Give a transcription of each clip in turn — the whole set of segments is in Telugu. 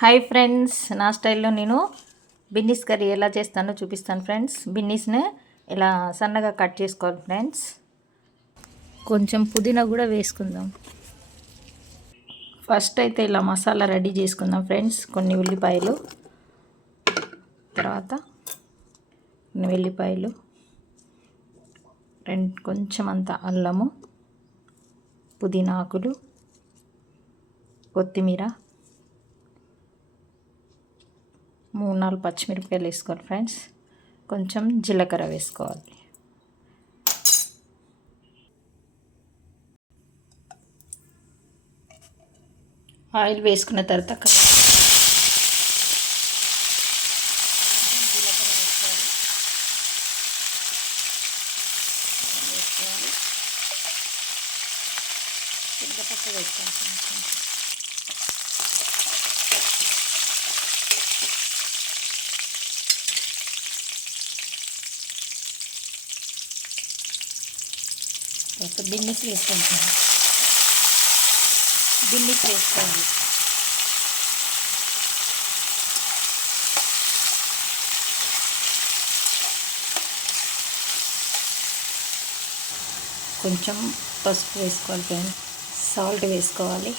హాయ్ ఫ్రెండ్స్, నా స్టైల్లో నేను బిన్నీస్ కర్రీ ఎలా చేస్తానో చూపిస్తాను ఫ్రెండ్స్. బిన్నీస్ని ఇలా సన్నగా కట్ చేసుకోవాలి ఫ్రెండ్స్. కొంచెం పుదీనా కూడా వేసుకుందాం. ఫస్ట్ అయితే ఇలా మసాలా రెడీ చేసుకుందాం ఫ్రెండ్స్. కొన్ని ఉల్లిపాయలు, తర్వాత కొన్ని వెల్లిపాయలు, కొంచెం అంత అల్లము, పుదీనా ఆకులు, కొత్తిమీర, 3-4 పచ్చిమిరపకాయలు వేసుకోవాలి ఫ్రెండ్స్. కొంచెం జీలకర్ర వేసుకోవాలి. ఆయిల్ వేసుకున్న తర్వాత జీలకర్ర వేసుకోవాలి. చింతపప్పు వేసుకోవాలి. తర్వాత బిన్నీస్ వేసుకుంటాను. బిన్నీస్ వేసుకోవాలి. కొంచెం పసుపు వేసుకోవాలి ఫ్రెండ్స్. సాల్ట్ వేసుకోవాలి.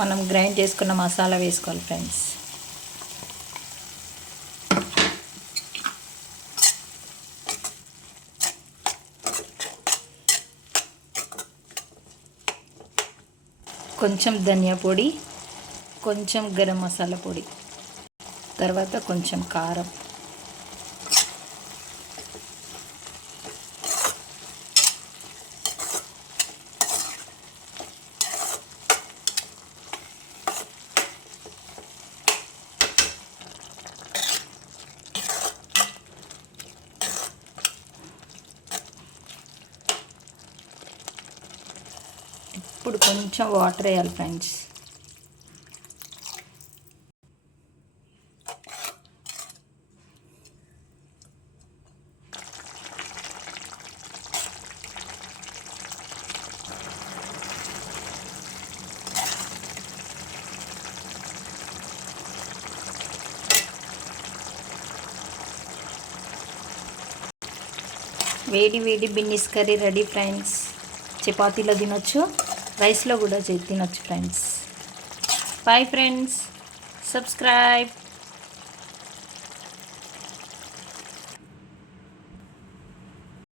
మనం గ్రైండ్ చేసుకున్న మసాలా వేసుకోవాలి ఫ్రెండ్స్. కొంచెం ధనియా పొడి, కొంచెం గరం మసాలా పొడి, తర్వాత కొంచెం కారం, ఇప్పుడు కొంచెం వాటర్ వేయాలి ఫ్రెండ్స్. వేడి వేడి బిన్నీస్ కర్రీ రెడీ ఫ్రెండ్స్. చపాతీలో తినొచ్చు, రైస్లో కూడా తినొచ్చు ఫ్రెండ్స్. Bye friends, subscribe.